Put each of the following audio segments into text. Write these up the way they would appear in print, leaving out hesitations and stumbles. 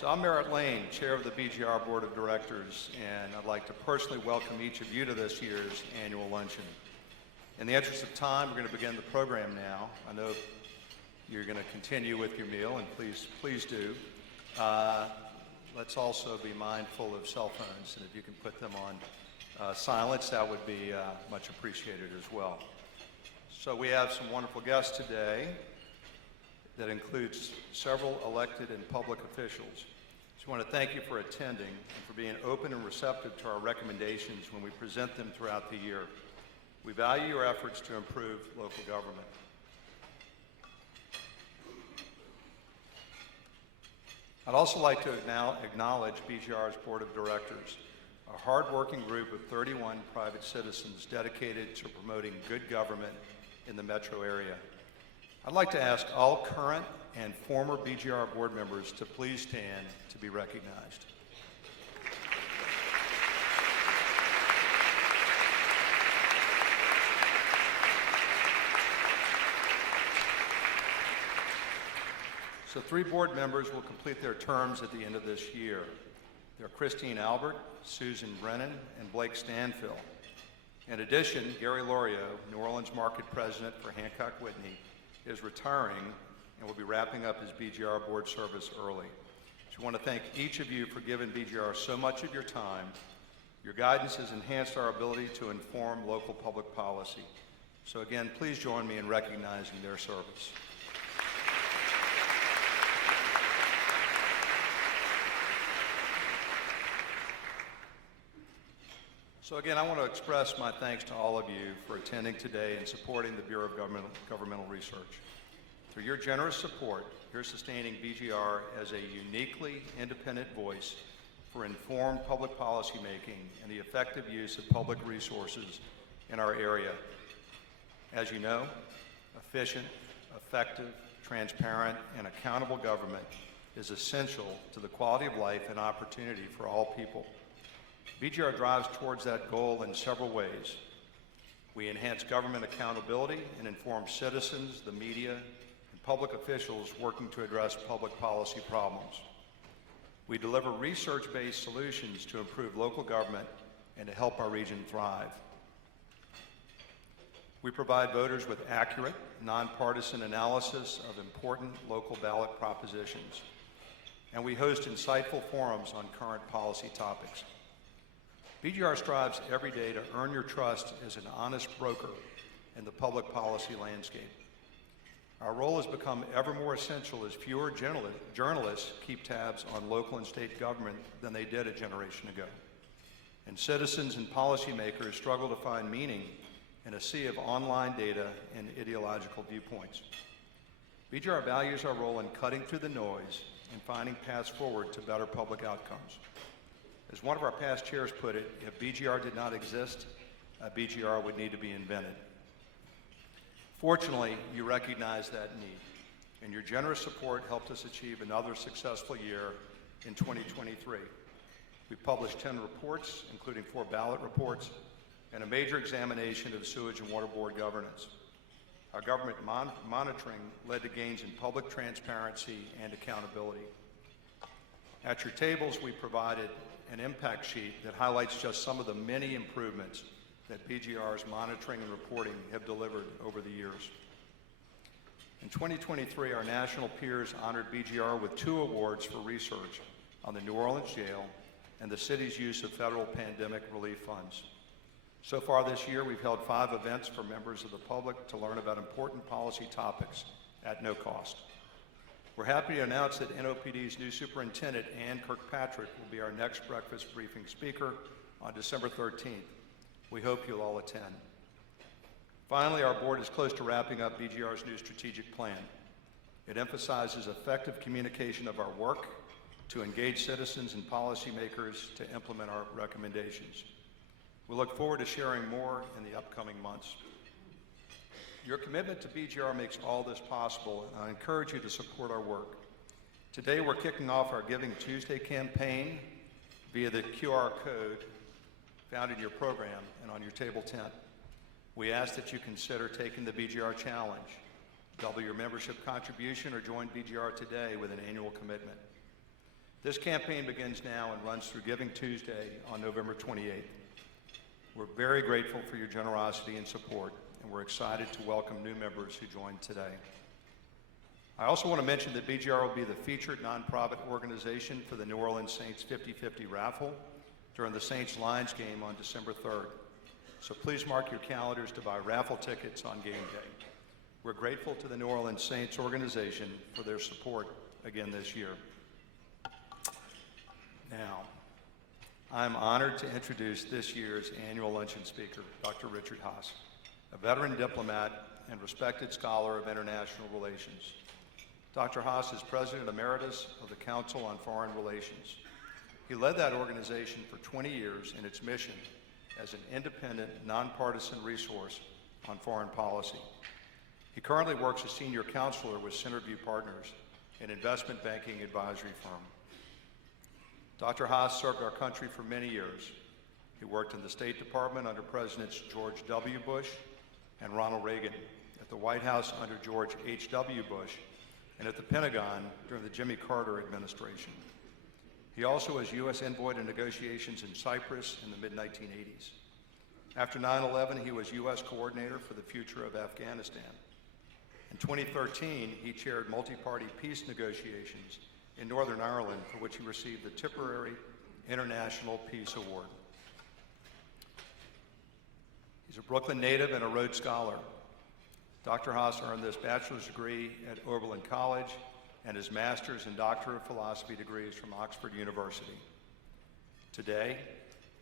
So I'm Merritt Lane, Chair of the BGR Board of Directors, and I'd like to personally welcome each of you to this year's annual luncheon. In the interest of time, we're going to begin the program now. I know you're going to continue with your meal, and please do. Let's also be mindful of cell phones, and if you can put them on silence, that would be much appreciated as well. So we have some wonderful guests today that includes several elected and public officials. Just want to thank you for attending and for being open and receptive to our recommendations when we present them throughout the year. We value your efforts to improve local government. I'd also like to now acknowledge BGR's Board of Directors, a hardworking group of 31 private citizens dedicated to promoting good government in the metro area. I'd like to ask all current and former BGR board members to please stand to be recognized. So 3 board members will complete their terms at the end of this year. They're Christine Albert, Susan Brennan, and Blake Stanfill. In addition, Gary Lorio, New Orleans Market President for Hancock Whitney, is retiring and will be wrapping up his BGR board service early. So I want to thank each of you for giving BGR so much of your time. Your guidance has enhanced our ability to inform local public policy. So again, please join me in recognizing their service. So again, I want to express my thanks to all of you for attending today and supporting the Bureau of Governmental Research. Through your generous support, you're sustaining BGR as a uniquely independent voice for informed public policy making and the effective use of public resources in our area. As you know, efficient, effective, transparent, and accountable government is essential to the quality of life and opportunity for all people. BGR drives towards that goal in several ways. We enhance government accountability and inform citizens, the media, and public officials working to address public policy problems. We deliver research-based solutions to improve local government and to help our region thrive. We provide voters with accurate, nonpartisan analysis of important local ballot propositions. And we host insightful forums on current policy topics. BGR strives every day to earn your trust as an honest broker in the public policy landscape. Our role has become ever more essential as fewer journalists keep tabs on local and state government than they did a generation ago. And citizens and policymakers struggle to find meaning in a sea of online data and ideological viewpoints. BGR values our role in cutting through the noise and finding paths forward to better public outcomes. As one of our past chairs put it, if BGR did not exist, BGR would need to be invented. Fortunately, you recognize that need, and your generous support helped us achieve another successful year in 2023. We published 10 reports, including 4 ballot reports, and a major examination of sewage and water board governance. Our government monitoring led to gains in public transparency and accountability. At your tables, we provided an impact sheet that highlights just some of the many improvements that BGR's monitoring and reporting have delivered over the years. In 2023, our national peers honored BGR with 2 awards for research on the New Orleans jail and the city's use of federal pandemic relief funds. So far this year, we've held 5 events for members of the public to learn about important policy topics at no cost. We're happy to announce that NOPD's new superintendent, Ann Kirkpatrick, will be our next breakfast briefing speaker on December 13th. We hope you'll all attend. Finally, our board is close to wrapping up BGR's new strategic plan. It emphasizes effective communication of our work to engage citizens and policymakers to implement our recommendations. We look forward to sharing more in the upcoming months. Your commitment to BGR makes all this possible, and I encourage you to support our work. Today, we're kicking off our Giving Tuesday campaign via the QR code found in your program and on your table tent. We ask that you consider taking the BGR challenge. Double your membership contribution or join BGR today with an annual commitment. This campaign begins now and runs through Giving Tuesday on November 28th. We're very grateful for your generosity and support, and we're excited to welcome new members who joined today. I also want to mention that BGR will be the featured nonprofit organization for the New Orleans Saints 50-50 raffle during the Saints-Lions game on December 3rd. So please mark your calendars to buy raffle tickets on game day. We're grateful to the New Orleans Saints organization for their support again this year. Now, I'm honored to introduce this year's annual luncheon speaker, Dr. Richard Haass, a veteran diplomat and respected scholar of international relations. Dr. Haass is President Emeritus of the Council on Foreign Relations. He led that organization for 20 years in its mission as an independent, nonpartisan resource on foreign policy. He currently works as senior counselor with Centerview Partners, an investment banking advisory firm. Dr. Haass served our country for many years. He worked in the State Department under Presidents George W. Bush and Ronald Reagan, at the White House under George H.W. Bush, and at the Pentagon during the Jimmy Carter administration. He also was U.S. envoy to negotiations in Cyprus in the mid-1980s. After 9/11, he was U.S. coordinator for the future of Afghanistan. In 2013, he chaired multi-party peace negotiations in Northern Ireland, for which he received the Tipperary International Peace Award. He's a Brooklyn native and a Rhodes Scholar. Dr. Haass earned this bachelor's degree at Oberlin College and his master's and doctor of philosophy degrees from Oxford University. Today,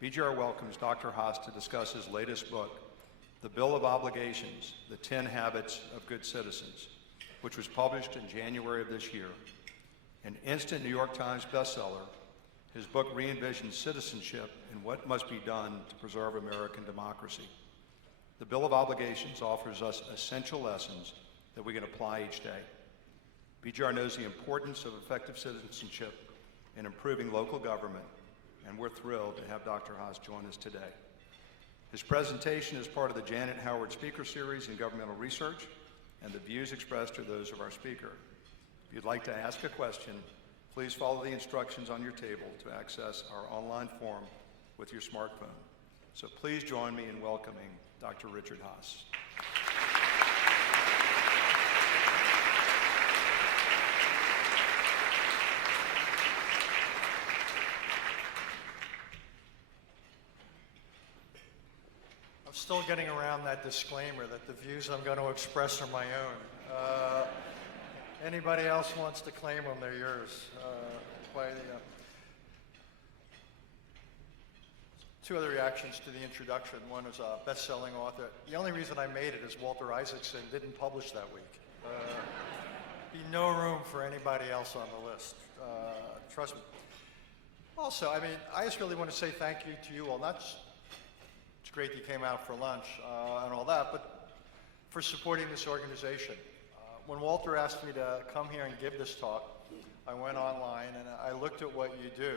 BGR welcomes Dr. Haass to discuss his latest book, The Bill of Obligations, The 10 Habits of Good Citizens, which was published in January of this year. An instant New York Times bestseller, his book re-envisions citizenship and what must be done to preserve American democracy. The Bill of Obligations offers us essential lessons that we can apply each day. BGR knows the importance of effective citizenship in improving local government, and we're thrilled to have Dr. Haass join us today. His presentation is part of the Janet Howard Speaker Series in Governmental Research, and the views expressed are those of our speaker. If you'd like to ask a question, please follow the instructions on your table to access our online form with your smartphone. So please join me in welcoming Dr. Richard Haass. I'm still getting around that disclaimer that the views I'm going to express are my own. Anybody else wants to claim them, they're yours. Two other reactions to the introduction. One is a best-selling author. The only reason I made it is Walter Isaacson didn't publish that week. Be no room for anybody else on the list. Trust me. Also, I mean, I just really want to say thank you to you all. Not just, it's great you came out for lunch and all that, but for supporting this organization. When Walter asked me to come here and give this talk, I went online and I looked at what you do.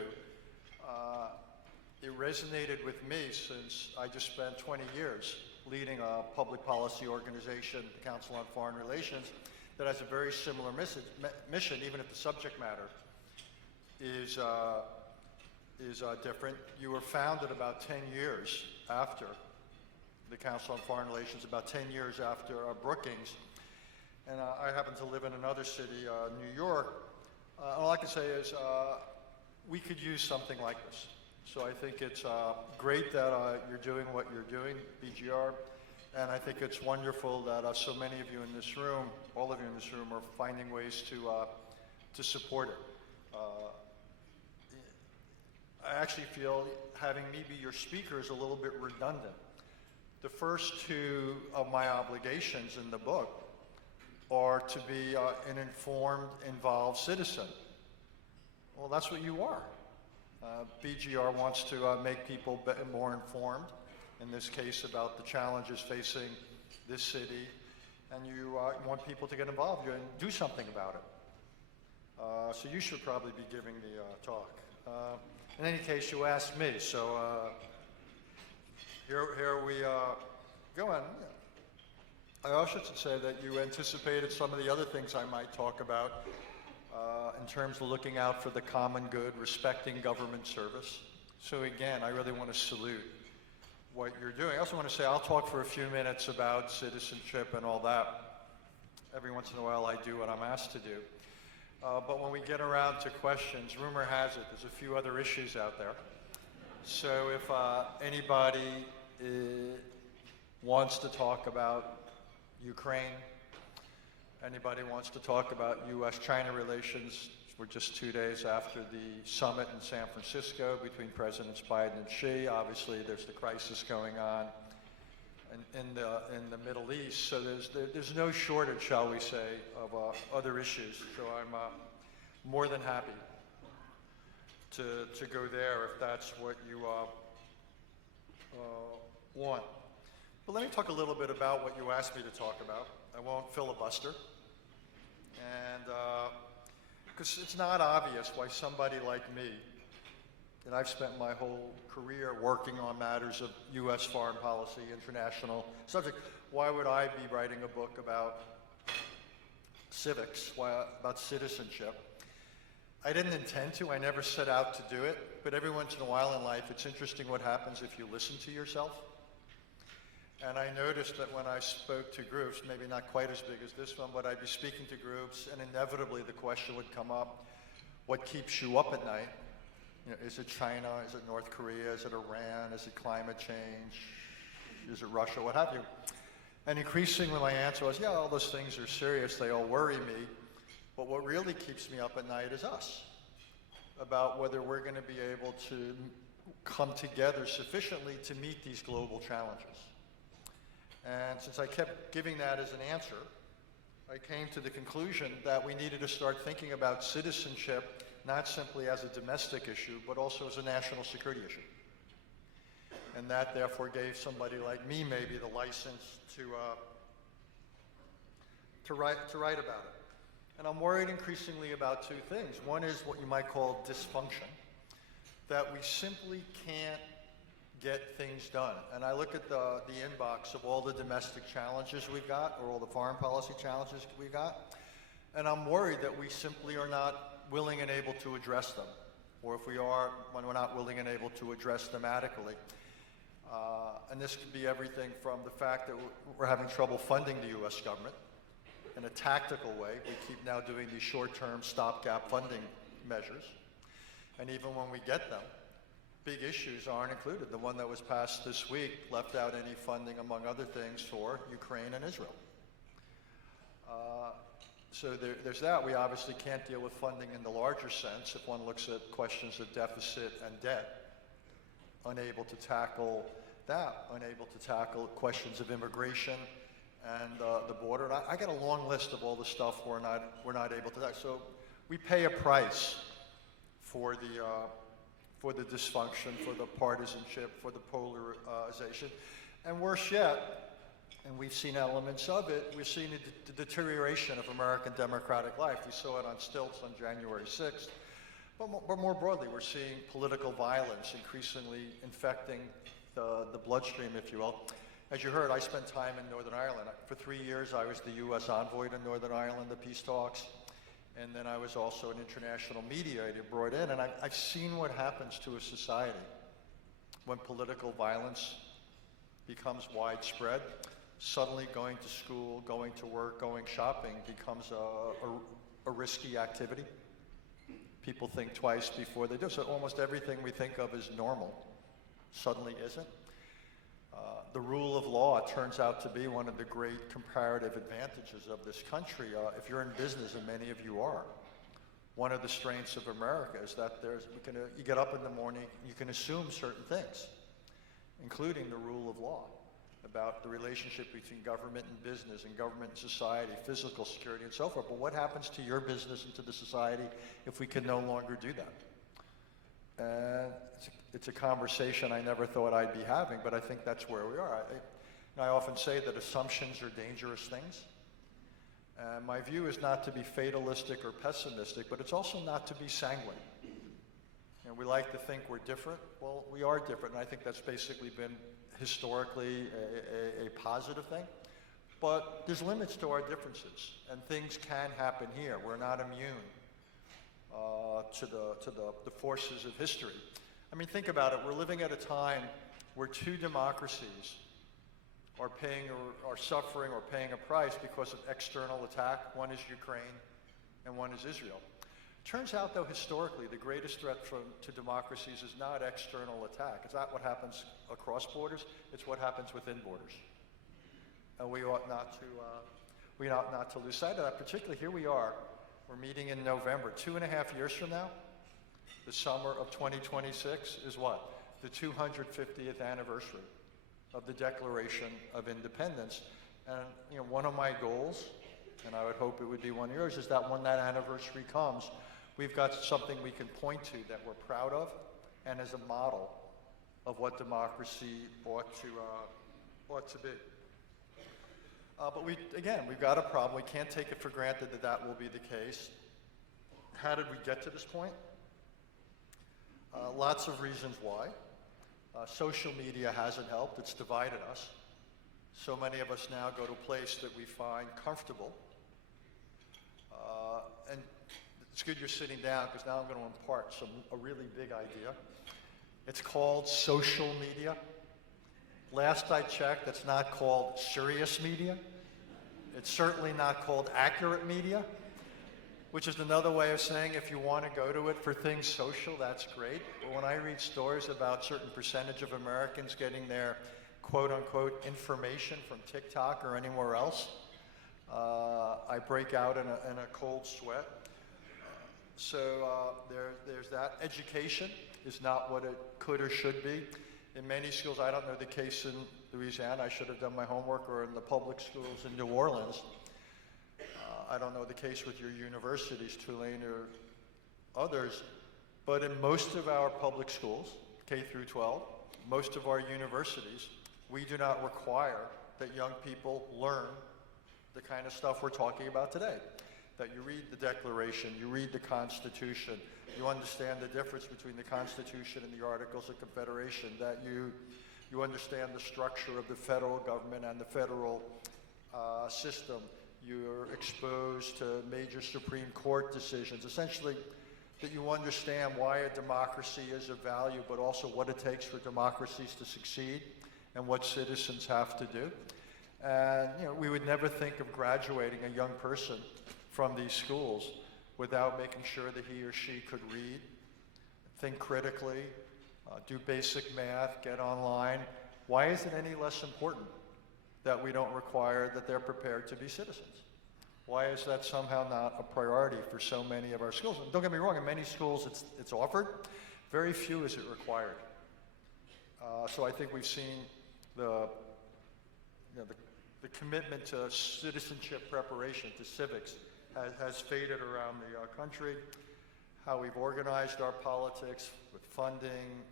It resonated with me since I just spent 20 years leading a public policy organization, the Council on Foreign Relations, that has a very similar mission, even if the subject matter is different. You were founded about 10 years after the Council on Foreign Relations, about 10 years after Brookings. And I happen to live in another city, New York. All I can say is we could use something like this. So I think it's great that you're doing what you're doing, BGR, and I think it's wonderful that so many of you in this room, all of you in this room, are finding ways to support it. I actually feel having me be your speaker is a little bit redundant. The first two of my obligations in the book are to be an informed, involved citizen. Well, that's what you are. BGR wants to make people more informed, in this case about the challenges facing this city, and you want people to get involved and do something about it. So you should probably be giving the talk. In any case, you asked me, so here we go on. I also should say that you anticipated some of the other things I might talk about. in terms of looking out for the common good, respecting government service. So again, I really want to salute what you're doing. I also want to say I'll talk for a few minutes about citizenship and all that. Every once in a while I do what I'm asked to do. But when we get around to questions, rumor has it there's a few other issues out there. So if anybody wants to talk about Ukraine, anybody wants to talk about U.S.-China relations, we're just 2 days after the summit in San Francisco between Presidents Biden and Xi. Obviously, there's the crisis going on in the Middle East. So there's no shortage, shall we say, of other issues. So I'm more than happy to go there if that's what you want. But let me talk a little bit about what you asked me to talk about. I won't filibuster. And because it's not obvious why somebody like me, and I've spent my whole career working on matters of U.S. foreign policy, international subject, why would I be writing a book about civics, about citizenship? I didn't intend to, I never set out to do it, but every once in a while in life, it's interesting what happens if you listen to yourself. And I noticed that when I spoke to groups, maybe not quite as big as this one, but I'd be speaking to groups, and inevitably the question would come up, what keeps you up at night? You know, is it China? Is it North Korea? Is it Iran? Is it climate change? Is it Russia? What have you? And increasingly my answer was, yeah, all those things are serious. They all worry me. But what really keeps me up at night is us, about whether we're going to be able to come together sufficiently to meet these global challenges. And since I kept giving that as an answer, I came to the conclusion that we needed to start thinking about citizenship not simply as a domestic issue, but also as a national security issue. And that therefore gave somebody like me maybe the license to write about it. And I'm worried increasingly about two things. One is what you might call dysfunction, that we simply can't get things done. And I look at the inbox of all the domestic challenges we've got, or all the foreign policy challenges we've got, and I'm worried that we simply are not willing and able to address them. Or if we are, when we're not willing and able to address them adequately. And this could be everything from the fact that we're having trouble funding the U.S. government in a tactical way. We keep now doing these short-term stopgap funding measures. And even when we get them, big issues aren't included. The one that was passed this week left out any funding, among other things, for Ukraine and Israel. So there's that. We obviously can't deal with funding in the larger sense if one looks at questions of deficit and debt. Unable to tackle that, unable to tackle questions of immigration and the border. And I got a long list of all the stuff we're not able to tackle. So we pay a price for the dysfunction, for the partisanship, for the polarization, and worse yet, and we've seen elements of it, we've seen the deterioration of American democratic life. We saw it on stilts on January 6th. But more broadly, we're seeing political violence increasingly infecting the bloodstream, if you will. As you heard, I spent time in Northern Ireland. For 3 years, I was the U.S. envoy to Northern Ireland, the peace talks. And then I was also an international mediator brought in. And I've seen what happens to a society when political violence becomes widespread. Suddenly going to school, going to work, going shopping becomes a risky activity. People think twice before they do. So almost everything we think of as normal suddenly isn't. The rule of law turns out to be one of the great comparative advantages of this country. If you're in business, and many of you are, one of the strengths of America is that you get up in the morning, you can assume certain things, including the rule of law, about the relationship between government and business and government and society, physical security and so forth. But what happens to your business and to the society if we can no longer do that? And it's a conversation I never thought I'd be having, but I think that's where we are. I often say that assumptions are dangerous things. And my view is not to be fatalistic or pessimistic, but it's also not to be sanguine. And we like to think we're different. Well, we are different, and I think that's basically been historically a positive thing. But there's limits to our differences, and things can happen here. We're not immune to the forces of history. I mean, think about it. We're living at a time where two democracies are suffering or paying a price because of external attack. One is Ukraine and one is Israel. Turns out, though, historically, the greatest threat to democracies is not external attack. It's not what happens across borders. It's what happens within borders. And we ought not to lose sight of that. Particularly, here we are. We're meeting in November. 2.5 years from now, the summer of 2026 is what? The 250th anniversary of the Declaration of Independence. And one of my goals, and I would hope it would be one of yours, is that when that anniversary comes, we've got something we can point to that we're proud of and as a model of what democracy ought to be. But we've got a problem. We can't take it for granted that that will be the case. How did we get to this point? Lots of reasons why. Social media hasn't helped. It's divided us. So many of us now go to a place that we find comfortable. And it's good you're sitting down, because now I'm going to impart a really big idea. It's called social media. Last I checked, it's not called serious media. It's certainly not called accurate media, which is another way of saying if you want to go to it for things social, that's great. But when I read stories about certain percentage of Americans getting their quote-unquote information from TikTok or anywhere else, I break out in a cold sweat. So there's that. Education is not what it could or should be. In many schools, I don't know the case in Louisiana, I should have done my homework, or in the public schools in New Orleans. I don't know the case with your universities, Tulane or others, but in most of our public schools, K through 12, most of our universities, we do not require that young people learn the kind of stuff we're talking about today. That you read the Declaration, you read the Constitution, you understand the difference between the Constitution and the Articles of Confederation, that you understand the structure of the federal government and the federal system. You're exposed to major Supreme Court decisions. Essentially, that you understand why a democracy is of value, but also what it takes for democracies to succeed and what citizens have to do. And we would never think of graduating a young person from these schools without making sure that he or she could read, think critically, do basic math, get online. Why is it any less important that we don't require that they're prepared to be citizens? Why is that somehow not a priority for so many of our schools? And don't get me wrong, in many schools it's offered. Very few is it required. So I think we've seen the commitment to citizenship preparation, to civics, has faded around the country. How we've organized our politics with funding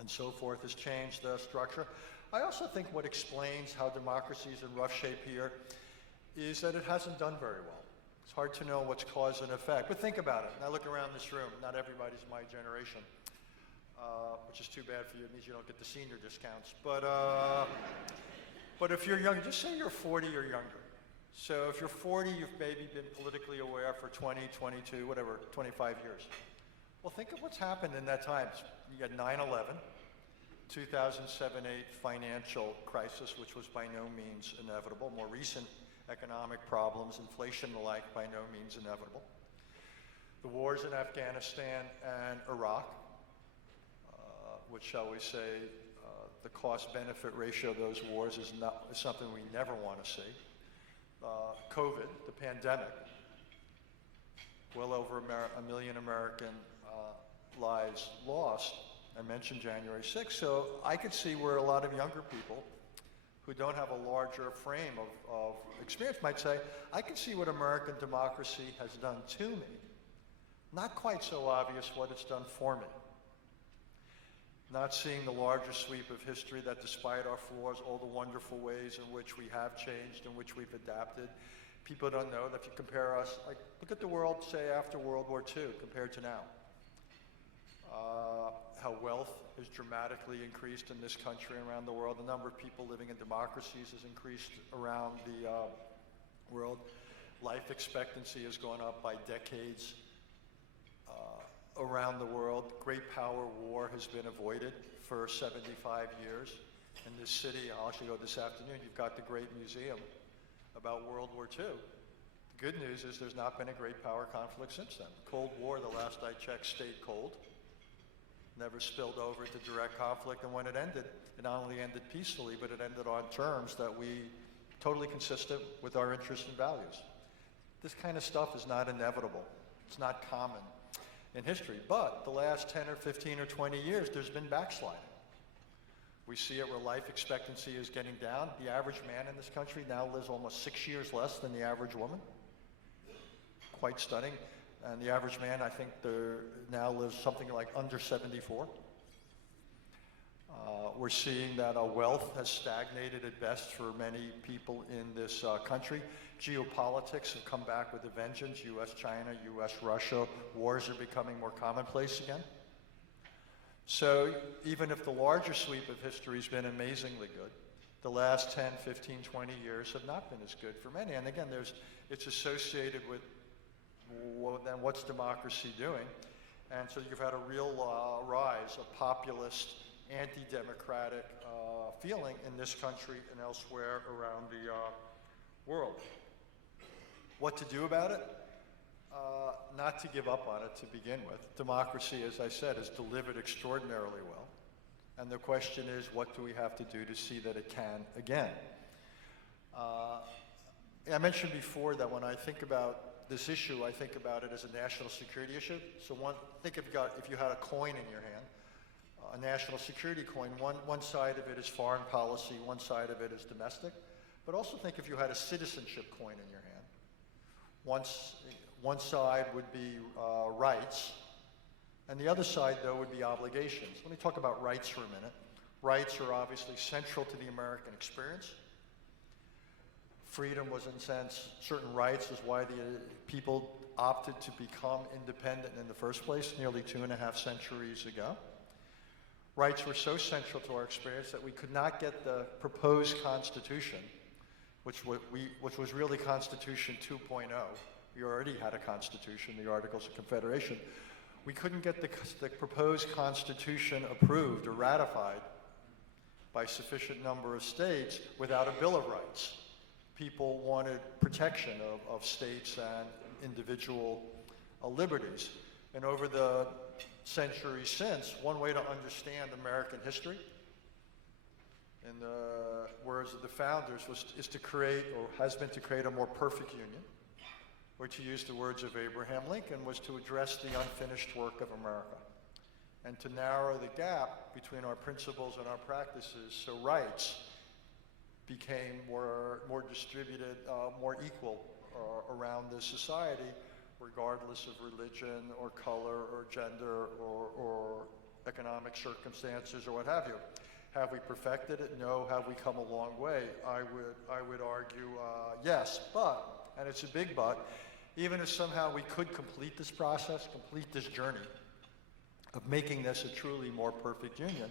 and so forth has changed the structure. I also think what explains how democracy is in rough shape here is that it hasn't done very well. It's hard to know what's cause and effect. But think about it. And I look around this room. Not everybody's my generation, which is too bad for you. It means you don't get the senior discounts. But if you're young, just say you're 40 or younger. So if you're 40, you've maybe been politically aware for 20, 22, whatever, 25 years. Well, think of what's happened in that time. You got 9/11, 2007-8 financial crisis, which was by no means inevitable. More recent economic problems, inflation and the like, by no means inevitable. The wars in Afghanistan and Iraq, which, shall we say, the cost-benefit ratio of those wars is something we never want to see. COVID, the pandemic, well over a million American lives lost. I mentioned January 6th, so I could see where a lot of younger people who don't have a larger frame of experience might say, I can see what American democracy has done to me. Not quite so obvious what it's done for me. Not seeing the larger sweep of history, that despite our flaws, all the wonderful ways in which we have changed, in which we've adapted. People don't know that if you compare us, like, look at the world, say, after World War II compared to now. How wealth has dramatically increased in this country and around the world. The number of people living in democracies has increased around the world. Life expectancy has gone up by decades. around the world. Great power war has been avoided for 75 years. In this city, I'll actually go this afternoon, you've got the Great Museum about World War II. The good news is there's not been a great power conflict since then. The Cold War, the last I checked, stayed cold, never spilled over into direct conflict, and when it ended, it not only ended peacefully, but it ended on terms that we totally consistent with our interests and values. This kind of stuff is not inevitable. It's not common in history, but the last 10 or 15 or 20 years, there's been backsliding. We see it where life expectancy is getting down. The average man in this country now lives almost 6 years less than the average woman. Quite stunning. And the average man, I think, now lives something like under 74. We're seeing that wealth has stagnated at best for many people in this country. Geopolitics have come back with a vengeance. U.S. China, U.S. Russia, wars are becoming more commonplace again. So even if the larger sweep of history has been amazingly good, the last 10, 15, 20 years have not been as good for many. And again, it's associated with then what's democracy doing? And so you've had a real rise of populist, anti-democratic feeling in this country and elsewhere around the world. What to do about it? Not to give up on it to begin with. Democracy, as I said, has delivered extraordinarily well. And the question is, what do we have to do to see that it can again? I mentioned before that when I think about this issue, I think about it as a national security issue. So think if you had a coin in your hand, a national security coin, one side of it is foreign policy, one side of it is domestic. But also think if you had a citizenship coin in your hand. One side would be rights, and the other side, though, would be obligations. Let me talk about rights for a minute. Rights are obviously central to the American experience. Freedom was, in a sense, certain rights is why the people opted to become independent in the first place nearly 2.5 centuries ago. Rights were so central to our experience that we could not get the proposed Constitution, which was really Constitution 2.0. We already had a Constitution, the Articles of Confederation. We couldn't get the proposed Constitution approved or ratified by a sufficient number of states without a Bill of Rights. People wanted protection of states and individual liberties. And over the centuries since, one way to understand American history, in the words of the founders, is to create, or has been to create, a more perfect union, or to use the words of Abraham Lincoln, was to address the unfinished work of America, and to narrow the gap between our principles and our practices so rights became more distributed, more equal around this society, regardless of religion or color or gender or economic circumstances or what have you. Have we perfected it? No. Have we come a long way? I would argue yes, but, and it's a big but, even if somehow we could complete this process, complete this journey of making this a truly more perfect union,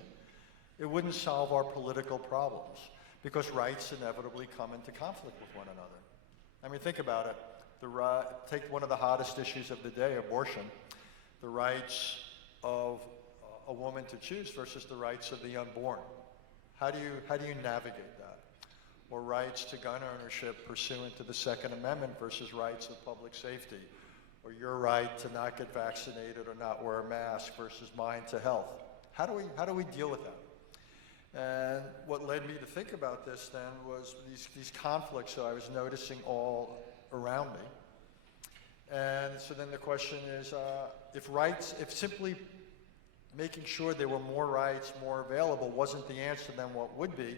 it wouldn't solve our political problems because rights inevitably come into conflict with one another. I mean, think about it. Take one of the hottest issues of the day, abortion, the rights of a woman to choose versus the rights of the unborn. How do you navigate that? Or rights to gun ownership pursuant to the Second Amendment versus rights of public safety, or your right to not get vaccinated or not wear a mask versus mine to health. How do we deal with that? And what led me to think about this then was these conflicts that I was noticing all around me. And so then the question is, if simply making sure there were more rights, more available, wasn't the answer, then what would be?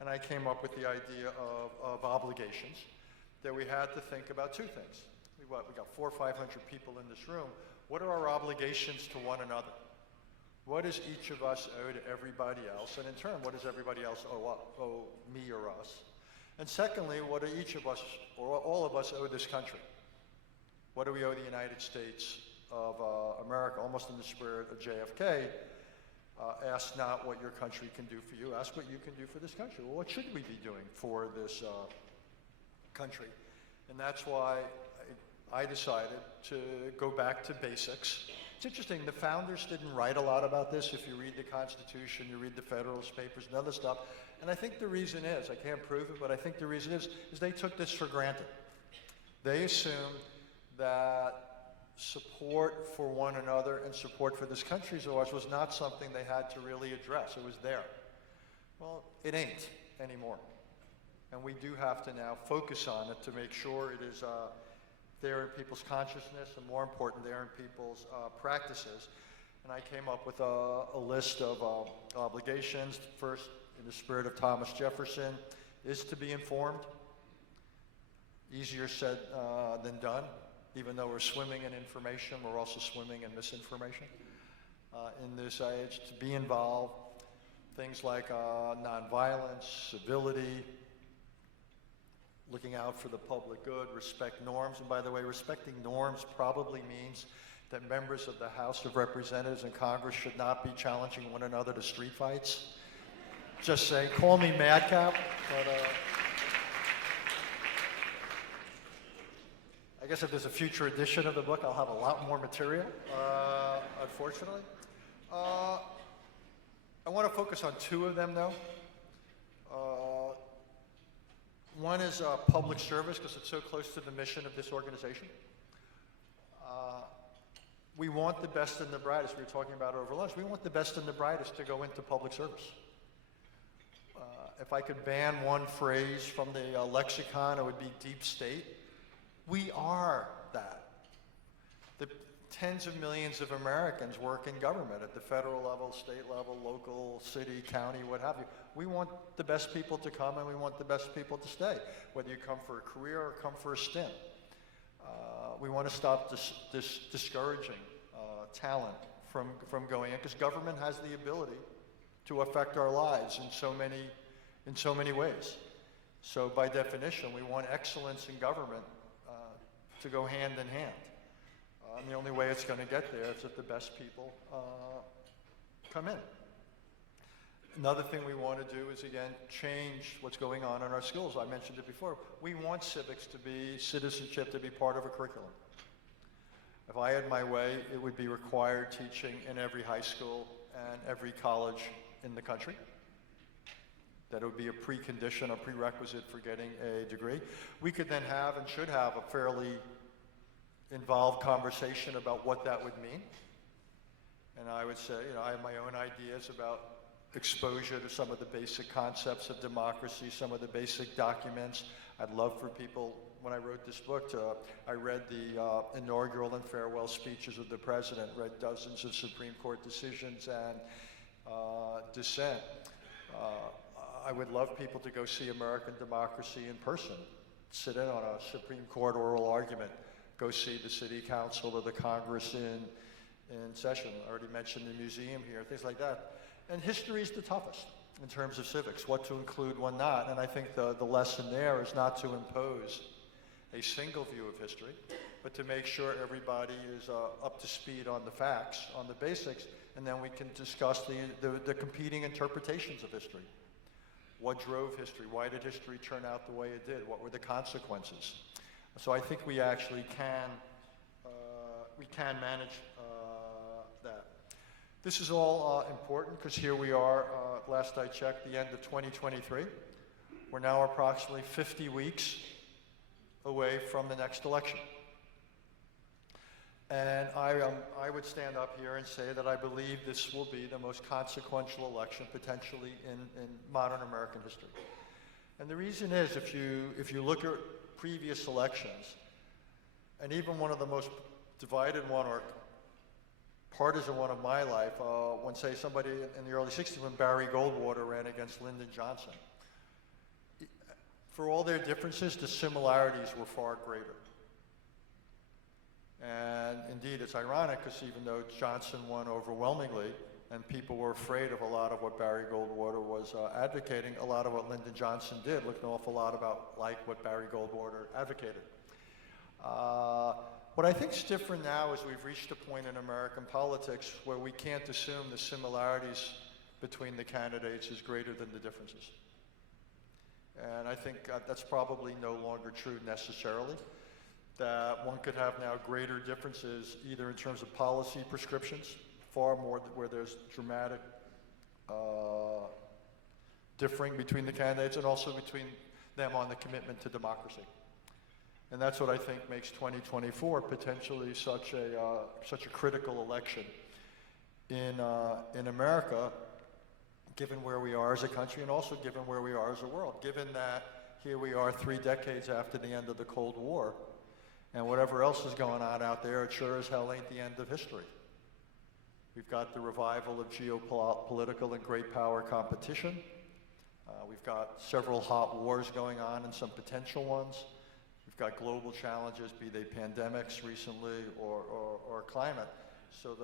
And I came up with the idea of obligations, that we had to think about two things. We got 400 or 500 people in this room. What are our obligations to one another? What does each of us owe to everybody else? And in turn, what does everybody else owe me or us? And secondly, what do each of us, or all of us, owe this country? What do we owe the United States of America? Almost in the spirit of JFK, ask not what your country can do for you, ask what you can do for this country. Well, what should we be doing for this country? And that's why I decided to go back to basics. It's interesting, the founders didn't write a lot about this. If you read the Constitution, you read the Federalist Papers and other stuff. And I think the reason is, I can't prove it, but I think the reason is they took this for granted. They assumed that support for one another and support for this country as ours was not something they had to really address. It was there. Well, it ain't anymore. And we do have to now focus on it to make sure it is there in people's consciousness, and more important, there in people's practices. And I came up with a list of obligations. First, in the spirit of Thomas Jefferson, is to be informed. Easier said than done. Even though we're swimming in information, we're also swimming in misinformation in this age. To be involved, things like nonviolence, civility, looking out for the public good, respect norms. And by the way, respecting norms probably means that members of the House of Representatives and Congress should not be challenging one another to street fights. Just saying, call me madcap, but I guess if there's a future edition of the book, I'll have a lot more material, unfortunately. I want to focus on two of them, though. One is public service, because it's so close to the mission of this organization. We want the best and the brightest. We were talking about it over lunch. We want the best and the brightest to go into public service. If I could ban one phrase from the lexicon, it would be deep state. We are that. The tens of millions of Americans work in government at the federal level, state level, local, city, county, what have you. We want the best people to come, and we want the best people to stay, whether you come for a career or come for a stint. We want to stop discouraging talent from going in, because government has the ability to affect our lives in so many ways. So by definition, we want excellence in government to go hand in hand. And the only way it's going to get there is if the best people come in. Another thing we want to do is, again, change what's going on in our schools. I mentioned it before. We want citizenship to be part of a curriculum. If I had my way, it would be required teaching in every high school and every college in the country. That it would be a precondition, a prerequisite for getting a degree. We could then have and should have a fairly involved conversation about what that would mean. And I would say, I have my own ideas about exposure to some of the basic concepts of democracy, some of the basic documents. I'd love for people, when I wrote this book, I read the inaugural and farewell speeches of the president, read dozens of Supreme Court decisions and dissent. I would love people to go see American democracy in person, sit in on a Supreme Court oral argument, go see the City Council or the Congress in session. I already mentioned the museum here, things like that. And history is the toughest in terms of civics, what to include, what not. And I think the lesson there is not to impose a single view of history, but to make sure everybody is up to speed on the facts, on the basics, and then we can discuss the competing interpretations of history. What drove history? Why did history turn out the way it did? What were the consequences? So I think we actually can manage that. This is all important because here we are, last I checked, the end of 2023. We're now approximately 50 weeks away from the next election. And I would stand up here and say that I believe this will be the most consequential election potentially in modern American history. And the reason is, if you look at previous elections, and even one of the most divided one or partisan one of my life, when, say, somebody in the early 60s, when Barry Goldwater ran against Lyndon Johnson. For all their differences, the similarities were far greater. And indeed, it's ironic, because even though Johnson won overwhelmingly, and people were afraid of a lot of what Barry Goldwater was advocating, a lot of what Lyndon Johnson did looked an awful lot like what Barry Goldwater advocated. What I think is different now is we've reached a point in American politics where we can't assume the similarities between the candidates is greater than the differences. And I think that's probably no longer true necessarily. that one could have now greater differences either in terms of policy prescriptions, far more where there's dramatic differing between the candidates and also between them on the commitment to democracy. And that's what I think makes 2024 potentially such a critical election in America, given where we are as a country and also given where we are as a world, given that here we are 3 decades after the end of the Cold War, and whatever else is going on out there, it sure as hell ain't the end of history. We've got the revival of geopolitical and great power competition. We've got several hot wars going on and some potential ones. We've got global challenges, be they pandemics recently or climate. So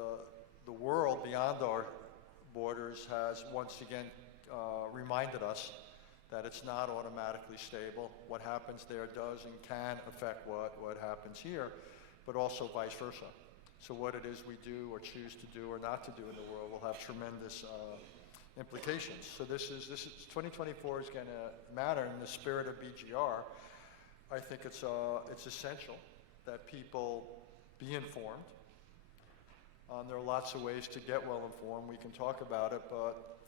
the world beyond our borders has once again reminded us that it's not automatically stable. What happens there does and can affect what happens here, but also vice versa. So what it is we do or choose to do or not to do in the world will have tremendous implications. So this is 2024 is going to matter in the spirit of BGR. I think it's essential that people be informed. There are lots of ways to get well informed. We can talk about it, but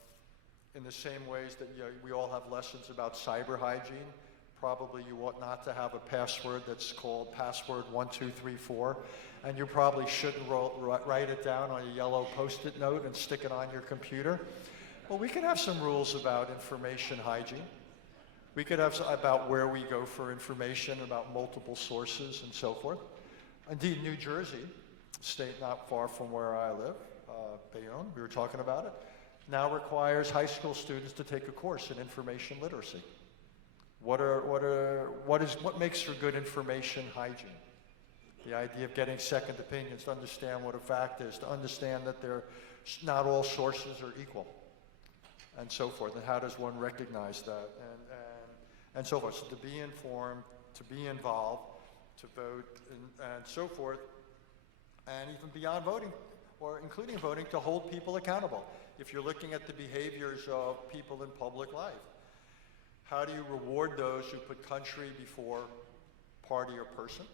in the same ways that we all have lessons about cyber hygiene, probably you ought not to have a password that's called password 1234, and you probably shouldn't write it down on a yellow Post-it note and stick it on your computer. Well, we can have some rules about information hygiene. We could have about where we go for information, about multiple sources and so forth. Indeed, New Jersey, a state not far from where I live, Bayonne, we were talking about it, now requires high school students to take a course in information literacy. What makes for good information hygiene? The idea of getting second opinions, to understand what a fact is, to understand that not all sources are equal, and so forth. And how does one recognize that, and so forth. So to be informed, to be involved, to vote, and so forth, and even beyond voting, or including voting, to hold people accountable. If you're looking at the behaviors of people in public life, how do you reward those who put country before party or person?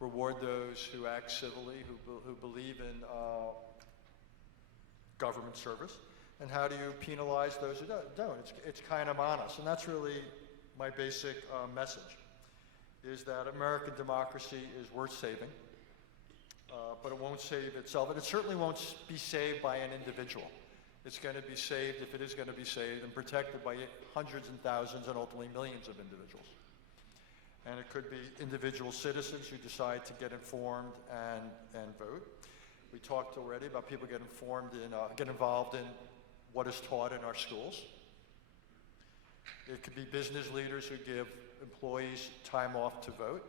Reward those who act civilly, who believe in government service? And how do you penalize those who don't? It's kind of on us. And that's really my basic message, is that American democracy is worth saving. But it won't save itself, and it certainly won't be saved by an individual. It's going to be saved, if it is going to be saved, and protected by hundreds and thousands and ultimately millions of individuals. And it could be individual citizens who decide to get informed and vote. We talked already about people get involved in what is taught in our schools. It could be business leaders who give employees time off to vote.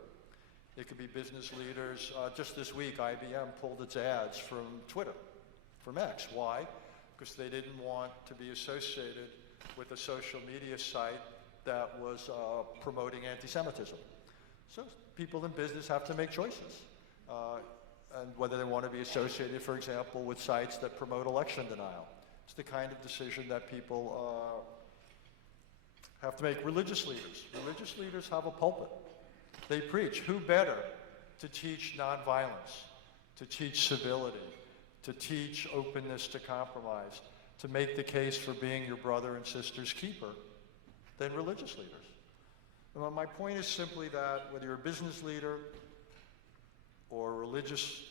It could be business leaders. Just this week, IBM pulled its ads from Twitter, from X. Why? Because they didn't want to be associated with a social media site that was promoting anti-Semitism. So people in business have to make choices. And whether they want to be associated, for example, with sites that promote election denial. It's the kind of decision that people have to make. Religious leaders have a pulpit. They preach. Who better to teach nonviolence, to teach civility, to teach openness to compromise, to make the case for being your brother and sister's keeper than religious leaders? Well, my point is simply that whether you're a business leader or a religious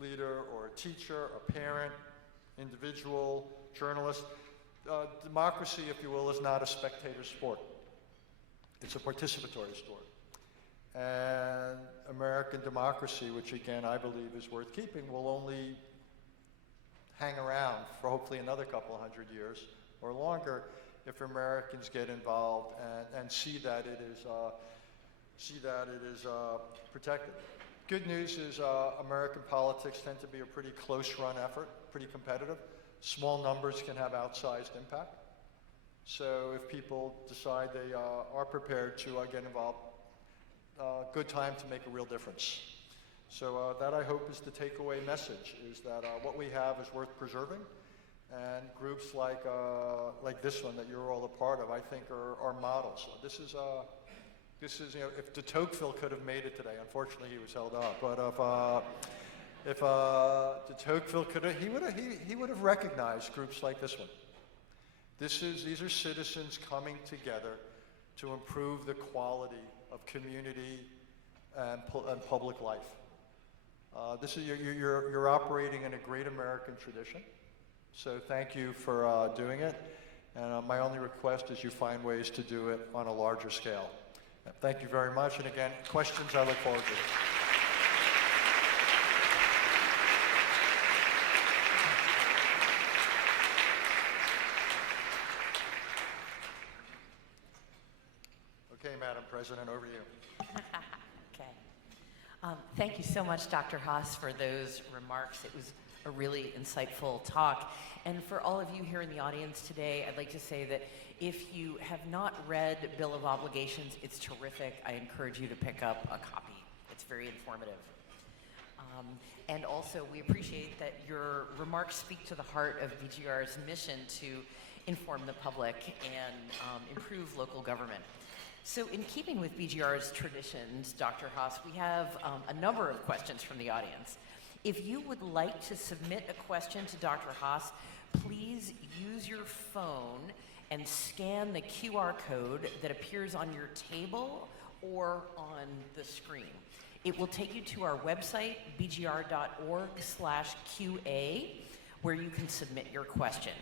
leader or a teacher, a parent, individual, journalist, democracy, if you will, is not a spectator sport. It's a participatory sport. And American democracy, which again I believe is worth keeping, will only hang around for hopefully another couple of hundred years or longer if Americans get involved and see that it is protected. Good news is American politics tend to be a pretty close-run effort, pretty competitive. Small numbers can have outsized impact. So if people decide they are prepared to get involved, good time to make a real difference. So that, I hope, is the takeaway message, is that what we have is worth preserving, and groups like this one that you're all a part of, I think, are models. This is This is, if de Tocqueville could have made it today, unfortunately he was held up, but if de Tocqueville could have, he would have recognized groups like this one. These are citizens coming together to improve the quality of community and public life. You're operating in a great American tradition, so thank you for doing it. And my only request is you find ways to do it on a larger scale. Thank you very much, and again, questions I look forward to. Okay, Madam President, over to you. Okay. Thank you so much, Dr. Haass, for those remarks. It was a really insightful talk. And for all of you here in the audience today, I'd like to say that if you have not read Bill of Obligations, it's terrific. I encourage you to pick up a copy. It's very informative. And also, we appreciate that your remarks speak to the heart of BGR's mission to inform the public and improve local government. So in keeping with BGR's traditions, Dr. Haass, we have a number of questions from the audience. If you would like to submit a question to Dr. Haass, please use your phone and scan the QR code that appears on your table or on the screen. It will take you to our website, bgr.org/QA, where you can submit your question.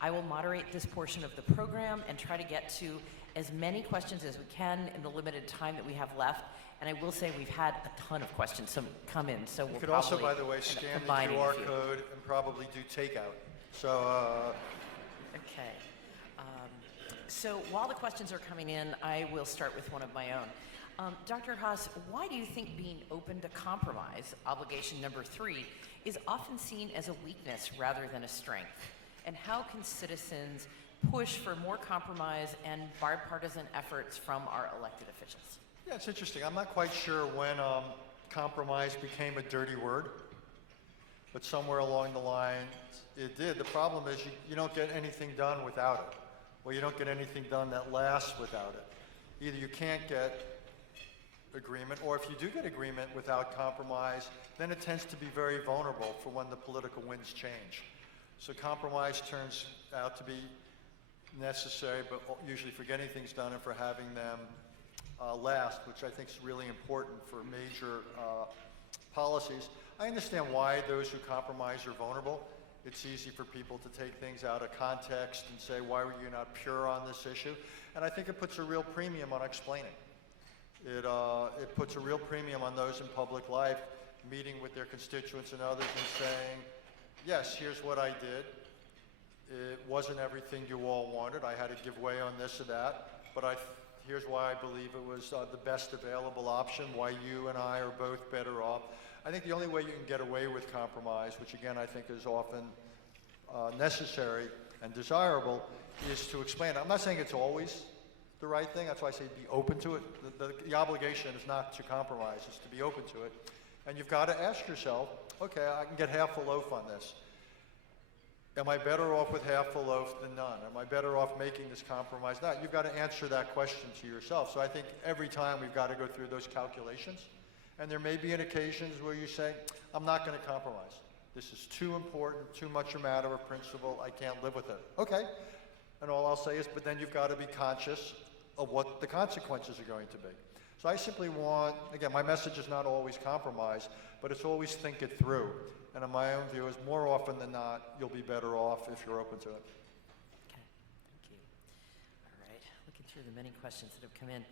I will moderate this portion of the program and try to get to as many questions as we can in the limited time that we have left. And I will say we've had a ton of questions come in, so we'll You could probably also, by the way, scan the combining a QR few. code and probably do takeout. So, Okay. So while the questions are coming in, I will start with one of my own. Dr. Haass, why do you think being open to compromise, obligation number 3, is often seen as a weakness rather than a strength? And how can citizens push for more compromise and bipartisan efforts from our elected officials? yeah, it's interesting. I'm not quite sure when compromise became a dirty word, but somewhere along the line it did. The problem is you don't get anything done without it. Well, you don't get anything done that lasts without it. Either you can't get agreement, or if you do get agreement without compromise, then it tends to be very vulnerable for when the political winds change. So compromise turns out to be necessary, but usually for getting things done and for having them last, which I think is really important for major policies. I understand why those who compromise are vulnerable. It's easy for people to take things out of context and say, why were you not pure on this issue? And I think it puts a real premium on explaining. It puts a real premium on those in public life meeting with their constituents and others and saying, yes, here's what I did. It wasn't everything you all wanted. I had to give way on this or that, but here's why I believe it was the best available option, why you and I are both better off. I think the only way you can get away with compromise, which again I think is often necessary and desirable, is to explain it. I'm not saying it's always the right thing. That's why I say be open to it. The obligation is not to compromise, it's to be open to it. And you've got to ask yourself, okay, I can get half a loaf on this. Am I better off with half a loaf than none? Am I better off making this compromise? Not. You've got to answer that question to yourself. So I think every time we've got to go through those calculations. And there may be occasions where you say, I'm not going to compromise. This is too important, too much a matter of principle. I can't live with it. Okay. And all I'll say is, but then you've got to be conscious of what the consequences are going to be. So I simply want, again, my message is not always compromise, but it's always think it through. And in my own view, is more often than not, you'll be better off if you're open to it. Okay, thank you. All right, looking through the many questions that have come in.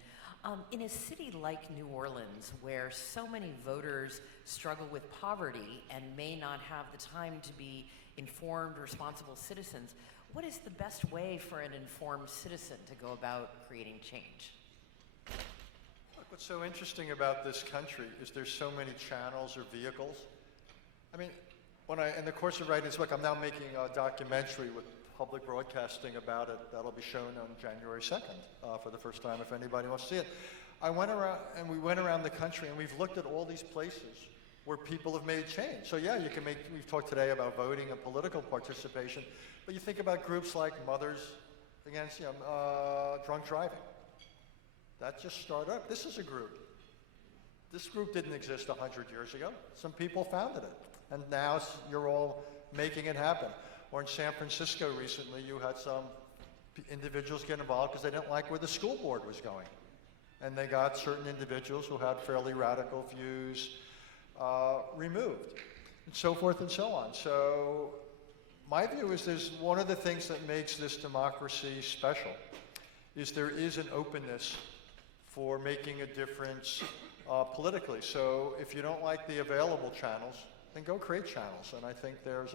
In a city like New Orleans, where so many voters struggle with poverty and may not have the time to be informed, responsible citizens, what is the best way for an informed citizen to go about creating change? Look, what's so interesting about this country is there's so many channels or vehicles. I mean, in the course of writing this book, I'm now making a documentary with public broadcasting about it that'll be shown on January 2nd for the first time if anybody wants to see it. We went around the country and we've looked at all these places where people have made change. So yeah, we've talked today about voting and political participation, but you think about groups like Mothers Against Drunk Driving. That just started up. This is a group. This group didn't exist 100 years ago. Some people founded it. And now you're all making it happen. Or in San Francisco recently, you had some individuals get involved because they didn't like where the school board was going. And they got certain individuals who had fairly radical views removed, and so forth and so on. So my view is there's one of the things that makes this democracy special is there is an openness for making a difference politically. So if you don't like the available channels, then go create channels. And I think there's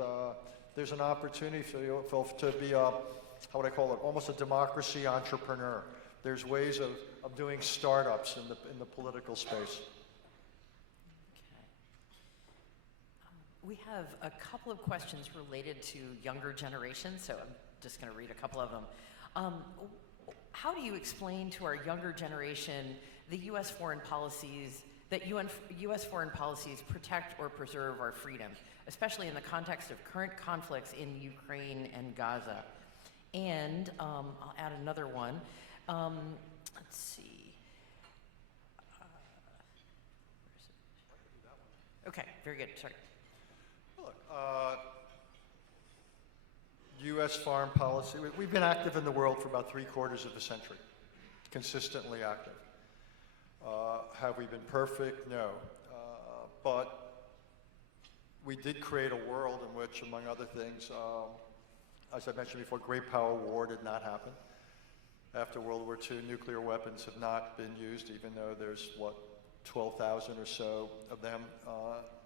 an opportunity for you to be a, how would I call it, almost a democracy entrepreneur. There's ways of doing startups in the political space. We have a couple of questions related to younger generations, so I'm just going to read a couple of them. How do you explain to our younger generation the U.S. foreign policies, that U.S. foreign policies protect or preserve our freedom, especially in the context of current conflicts in Ukraine and Gaza? And I'll add another one. Let's see. Okay, very good. Sorry. Look, U.S. foreign policy, we've been active in the world for about 3/4 of a century, consistently active. Have we been perfect? No. But we did create a world in which, among other things, as I mentioned before, great power war did not happen. After World War II, nuclear weapons have not been used, even though there's, 12,000 or so of them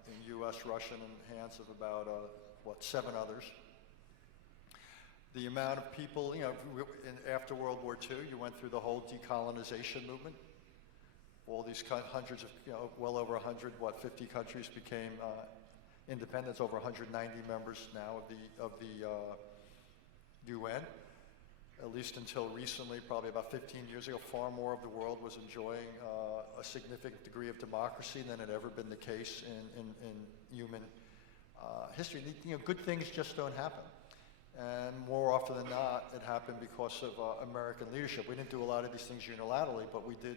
in U.S., Russian, and hands of about, 7 others. The amount of people, after World War II, you went through the whole decolonization movement. All these hundreds of, well over 100, 50 countries became independent. Over 190 members now of the UN. At least until recently, probably about 15 years ago, far more of the world was enjoying a significant degree of democracy than had ever been the case in human history. Good things just don't happen. And more often than not, it happened because of American leadership. We didn't do a lot of these things unilaterally, but we did.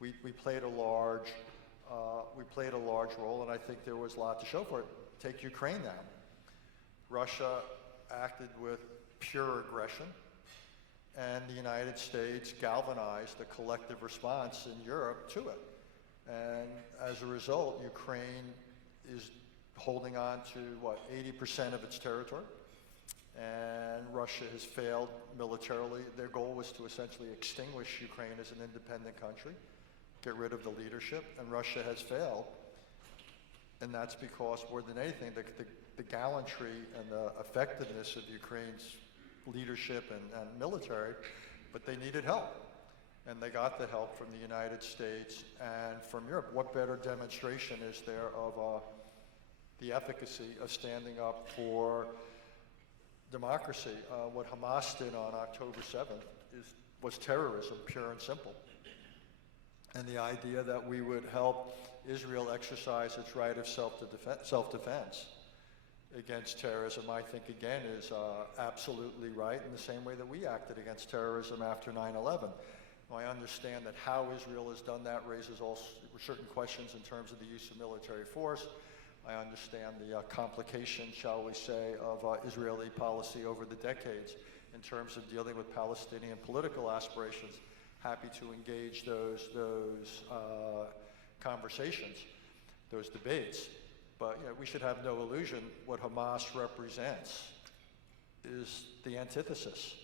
We played a large role, and I think there was a lot to show for it. Take Ukraine now. Russia acted with pure aggression, and the United States galvanized a collective response in Europe to it. And as a result, Ukraine is holding on to 80% of its territory. And Russia has failed militarily. Their goal was to essentially extinguish Ukraine as an independent country, get rid of the leadership, and Russia has failed. And that's because, more than anything, the gallantry and the effectiveness of Ukraine's leadership and military, but they needed help. And they got the help from the United States and from Europe. What better demonstration is there of the efficacy of standing up for democracy? What Hamas did on October 7th was terrorism, pure and simple. And the idea that we would help Israel exercise its right of self-defense against terrorism, I think, again, is absolutely right, in the same way that we acted against terrorism after 9/11. Now, I understand that how Israel has done that raises all certain questions in terms of the use of military force. I understand the complications, shall we say, of Israeli policy over the decades in terms of dealing with Palestinian political aspirations. Happy to engage those conversations, those debates. But we should have no illusion what Hamas represents is the antithesis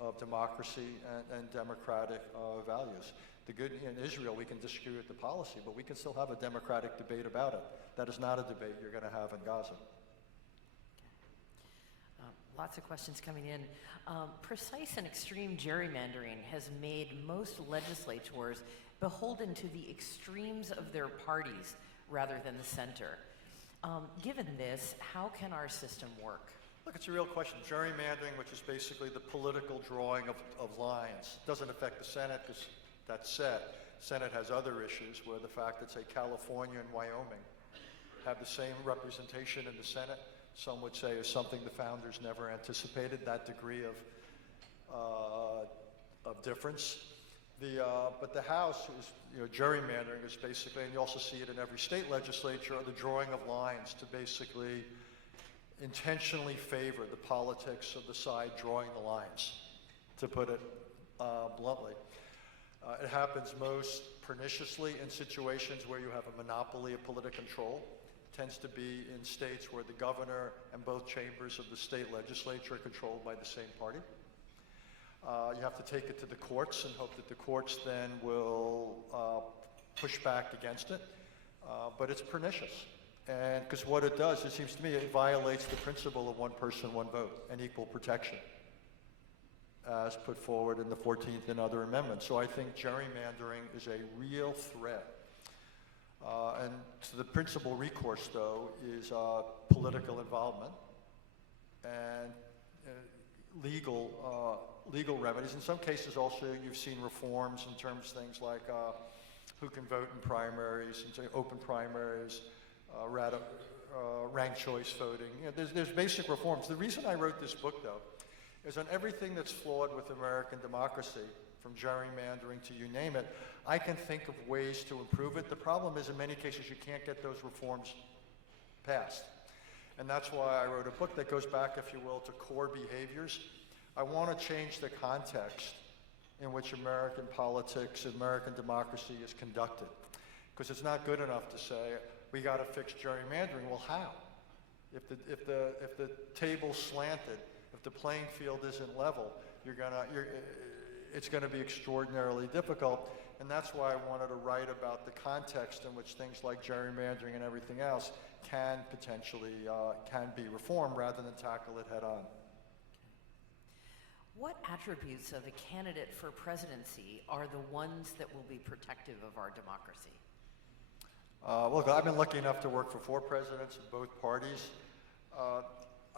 of democracy and democratic values. The good in Israel, we can disagree with the policy, but we can still have a democratic debate about it. That is not a debate you're going to have in Gaza. Lots of questions coming in. Precise and extreme gerrymandering has made most legislators beholden to the extremes of their parties rather than the center. Given this, how can our system work? Look, it's a real question. Gerrymandering, which is basically the political drawing of lines, doesn't affect the Senate because that's set. Senate has other issues where the fact that, say, California and Wyoming have the same representation in the Senate, some would say is something the founders never anticipated, that degree of difference. But the House is, gerrymandering is basically, and you also see it in every state legislature, the drawing of lines to basically intentionally favor the politics of the side drawing the lines, to put it bluntly. It happens most perniciously in situations where you have a monopoly of political control. It tends to be in states where the governor and both chambers of the state legislature are controlled by the same party. You have to take it to the courts and hope that the courts then will push back against it. But it's pernicious. And because what it does, it seems to me, it violates the principle of one person, one vote and equal protection as put forward in the 14th and other amendments. So I think gerrymandering is a real threat. And the principal recourse, though, is political involvement and legal remedies. In some cases, also, you've seen reforms in terms of things like who can vote in primaries, and open primaries, ranked choice voting. There's basic reforms. The reason I wrote this book, though, is on everything that's flawed with American democracy, from gerrymandering to you name it, I can think of ways to improve it. The problem is, in many cases, you can't get those reforms passed. And that's why I wrote a book that goes back, if you will, to core behaviors. I want to change the context in which American politics, American democracy is conducted. Because it's not good enough to say, we got to fix gerrymandering. Well, how? If the table's slanted, if the playing field isn't level, it's going to be extraordinarily difficult. And that's why I wanted to write about the context in which things like gerrymandering and everything else can potentially can be reformed rather than tackle it head on. What attributes of a candidate for presidency are the ones that will be protective of our democracy? Look, I've been lucky enough to work for 4 presidents of both parties.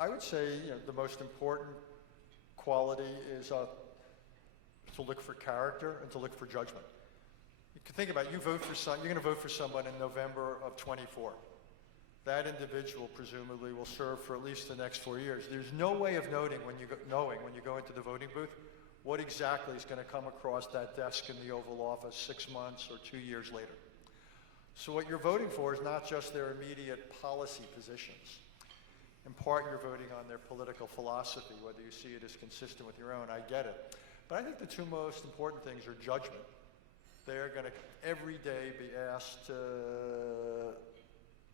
I would say the most important quality is to look for character and to look for judgment. You can think about it, you're going to vote for someone in November of 24. That individual presumably will serve for at least the next 4 years. There's no way of knowing when you go into the voting booth what exactly is going to come across that desk in the Oval Office 6 months or 2 years later. So what you're voting for is not just their immediate policy positions. In part, you're voting on their political philosophy, whether you see it as consistent with your own. I get it. But I think the 2 most important things are judgment. They're going to every day be asked to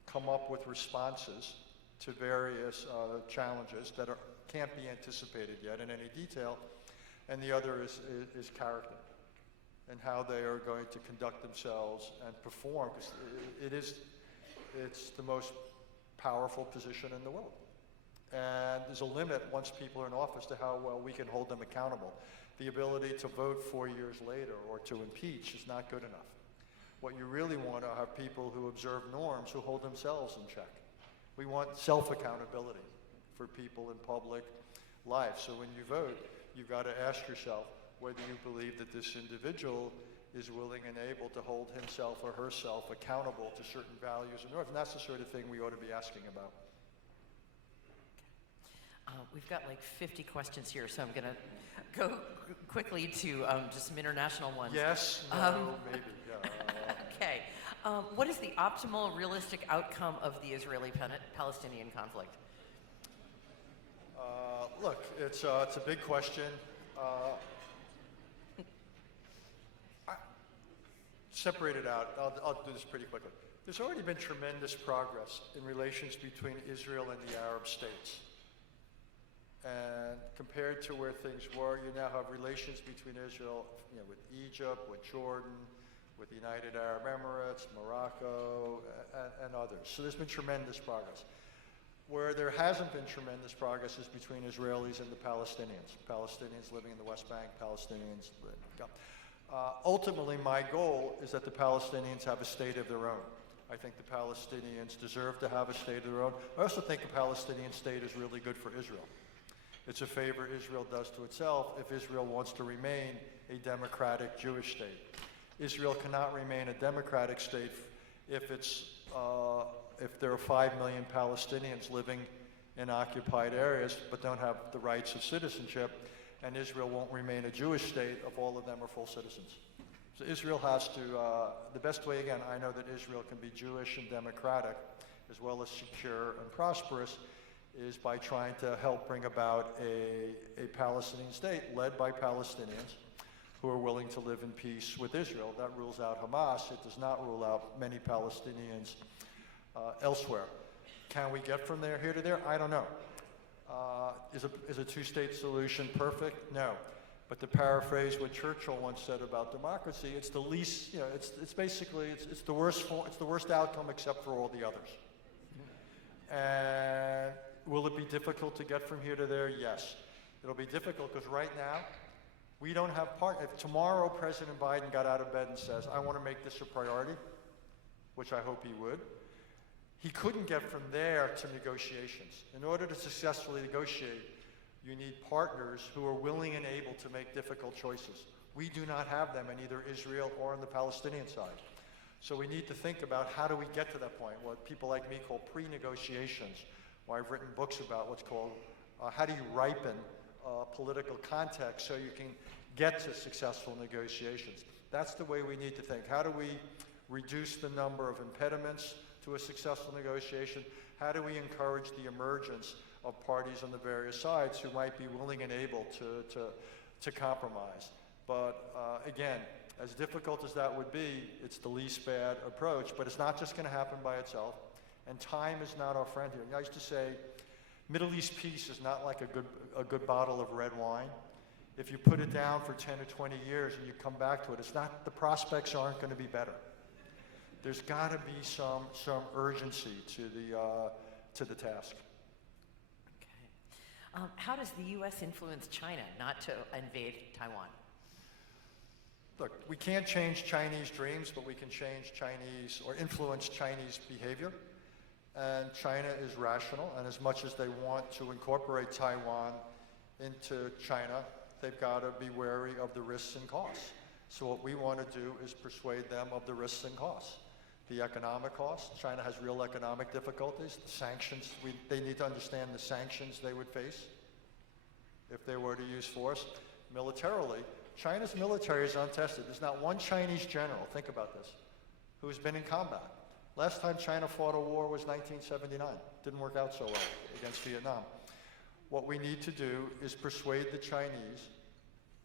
come up with responses to various challenges that can't be anticipated yet in any detail. And the other is character and how they are going to conduct themselves and perform, because it's the most powerful position in the world. And there's a limit once people are in office to how well we can hold them accountable. The ability to vote 4 years later or to impeach is not good enough. What you really want to have people who observe norms, who hold themselves in check. We want self-accountability for people in public life. So when you vote, you've got to ask yourself whether you believe that this individual is willing and able to hold himself or herself accountable to certain values and norms. And that's the sort of thing we ought to be asking about. We've got like 50 questions here, so I'm going to go quickly to just some international ones. Yes, no, maybe. Yeah. Okay. What is the optimal, realistic outcome of the Israeli-Palestinian conflict? Look, it's a big question. Separate it out. I'll do this pretty quickly. There's already been tremendous progress in relations between Israel and the Arab states. And compared to where things were, you now have relations between Israel, with Egypt, with Jordan, with the United Arab Emirates, Morocco, and others. So there's been tremendous progress. Where there hasn't been tremendous progress is between Israelis and the Palestinians. Palestinians living in the West Bank, Palestinians living. Ultimately, my goal is that the Palestinians have a state of their own. I think the Palestinians deserve to have a state of their own. I also think a Palestinian state is really good for Israel. It's a favor Israel does to itself if Israel wants to remain a democratic Jewish state. Israel cannot remain a democratic state if there are 5 million Palestinians living in occupied areas but don't have the rights of citizenship. and Israel won't remain a Jewish state if all of them are full citizens. So Israel has to, the best way, again, I know that Israel can be Jewish and democratic, as well as secure and prosperous, is by trying to help bring about a Palestinian state led by Palestinians who are willing to live in peace with Israel. That rules out Hamas. It does not rule out many Palestinians elsewhere. Can we get from there here to there? I don't know. Is a two-state solution perfect? No. But to paraphrase what Churchill once said about democracy, it's the least, you know, it's basically, it's the worst outcome except for all the others. And will it be difficult to get from here to there? Yes. It'll be difficult because right now, we don't have if tomorrow President Biden got out of bed and says, I want to make this a priority, which I hope he would, he couldn't get from there to negotiations. In order to successfully negotiate, you need partners who are willing and able to make difficult choices. We do not have them in either Israel or on the Palestinian side. So we need to think about how do we get to that point, what people like me call pre-negotiations, where I've written books about what's called how do you ripen political context so you can get to successful negotiations. That's the way we need to think. How do we reduce the number of impediments to a successful negotiation? How do we encourage the emergence of parties on the various sides who might be willing and able to compromise? But again, as difficult as that would be, it's the least bad approach, but it's not just going to happen by itself, and time is not our friend here. I used to say, Middle East peace is not like a good bottle of red wine. If you put it down for 10 or 20 years and you come back to it, it's not, the prospects aren't going to be better. There's got to be some urgency to the task. Okay. How does the U.S. influence China not to invade Taiwan? Look, we can't change Chinese dreams, but we can change Chinese or influence Chinese behavior. And China is rational, and as much as they want to incorporate Taiwan into China, they've got to be wary of the risks and costs. So what we want to do is persuade them of the risks and costs. The economic costs, China has real economic difficulties. The sanctions, they need to understand the sanctions they would face if they were to use force. Militarily, China's military is untested. There's not one Chinese general, think about this, who has been in combat. Last time China fought a war was 1979. Didn't work out so well against Vietnam. What we need to do is persuade the Chinese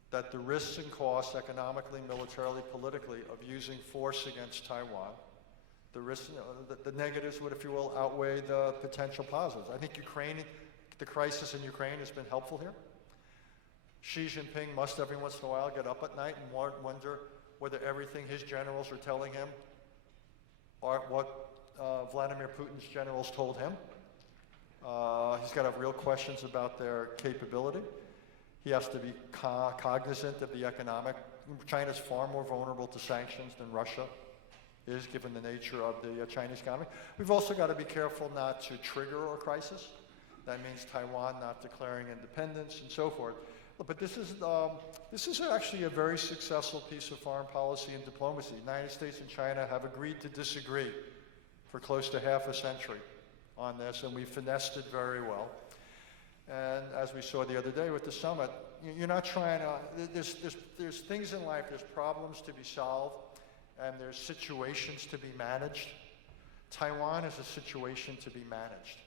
that the risks and costs economically, militarily, politically of using force against Taiwan, the risks, the negatives would, if you will, outweigh the potential positives. I think the crisis in Ukraine has been helpful here. Xi Jinping must every once in a while get up at night and wonder whether everything his generals are telling him are what Vladimir Putin's generals told him. He's got to have real questions about their capability. He has to be cognizant of the economic. China's far more vulnerable to sanctions than Russia is, given the nature of the Chinese economy. We've also got to be careful not to trigger a crisis. That means Taiwan not declaring independence and so forth. But this is actually a very successful piece of foreign policy and diplomacy. The United States and China have agreed to disagree for close to half a century on this, and we finessed it very well. And as we saw the other day with the summit, you're not trying to, there's things in life, there's problems to be solved, and there's situations to be managed. Taiwan is a situation to be managed.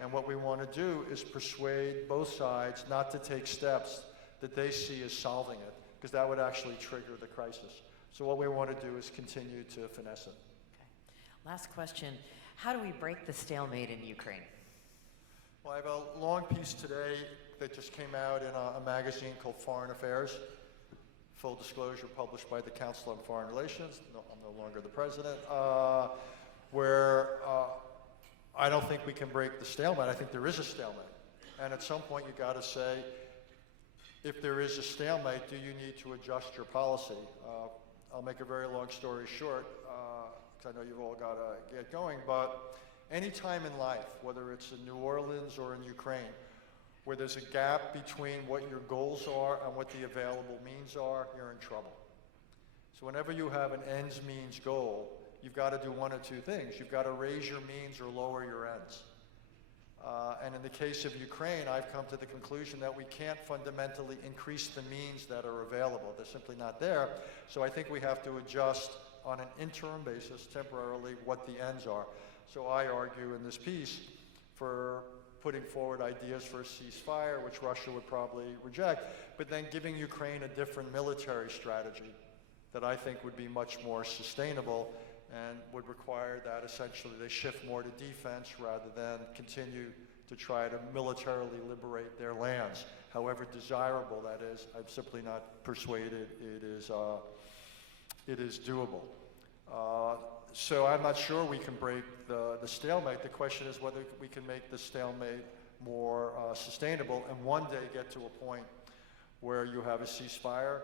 And what we want to do is persuade both sides not to take steps that they see as solving it, because that would actually trigger the crisis. So what we want to do is continue to finesse it. Okay. Last question. How do we break the stalemate in Ukraine? Well, I have a long piece today that just came out in a magazine called Foreign Affairs. Full disclosure, published by the Council on Foreign Relations. No, I'm no longer the president. Where I don't think we can break the stalemate. I think there is a stalemate. And at some point, you got to say, if there is a stalemate, do you need to adjust your policy? I'll make a very long story short, because I know you've all got to get going, but any time in life, whether it's in New Orleans or in Ukraine, where there's a gap between what your goals are and what the available means are, you're in trouble. So whenever you have an ends means goal, you've got to do one of two things. You've got to raise your means or lower your ends. And in the case of Ukraine, I've come to the conclusion that we can't fundamentally increase the means that are available. They're simply not there. So I think we have to adjust on an interim basis, temporarily, what the ends are. So I argue in this piece for putting forward ideas for a ceasefire, which Russia would probably reject, but then giving Ukraine a different military strategy that I think would be much more sustainable and would require that essentially they shift more to defense rather than continue to try to militarily liberate their lands. However desirable that is, I'm simply not persuaded it is doable. So I'm not sure we can break the stalemate. The question is whether we can make the stalemate more sustainable and one day get to a point where you have a ceasefire.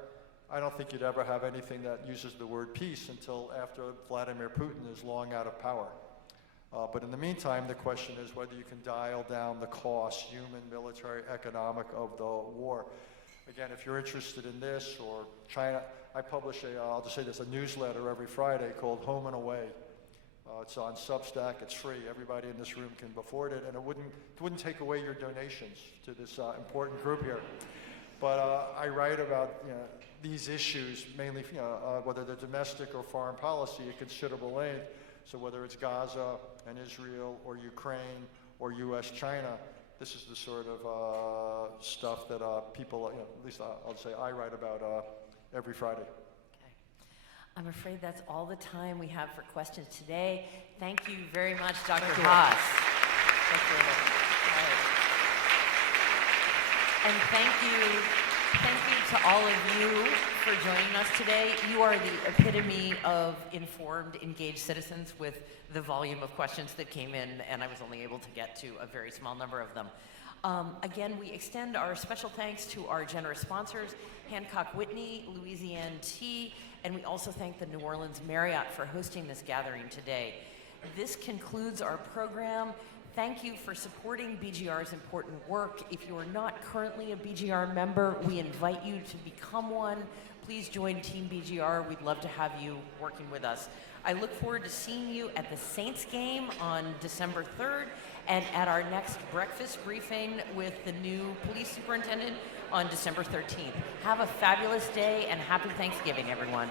I don't think you'd ever have anything that uses the word peace until after Vladimir Putin is long out of power. But in the meantime, the question is whether you can dial down the costs, human, military, economic, of the war. Again, if you're interested in this or China, I publish I'll just say this, a newsletter every Friday called Home and Away. It's on Substack, it's free. Everybody in this room can afford it, and it wouldn't take away your donations to this important group here. But I write about these issues, mainly whether they're domestic or foreign policy, at considerable length. So whether it's Gaza and Israel or Ukraine or U.S.-China, this is the sort of stuff that people, at least I'll say I write about every Friday. Okay. I'm afraid that's all the time we have for questions today. Thank you very much, Dr. Haass. Thank you very much. And thank you to all of you for joining us today. You are the epitome of informed, engaged citizens with the volume of questions that came in, and I was only able to get to a very small number of them. Again, we extend our special thanks to our generous sponsors, Hancock Whitney, Louisiana Tea, and we also thank the New Orleans Marriott for hosting this gathering today. This concludes our program. Thank you for supporting BGR's important work. If you are not currently a BGR member, we invite you to become one. Please join Team BGR. We'd love to have you working with us. I look forward to seeing you at the Saints game on December 3rd and at our next breakfast briefing with the new police superintendent on December 13th. Have a fabulous day and happy Thanksgiving, everyone.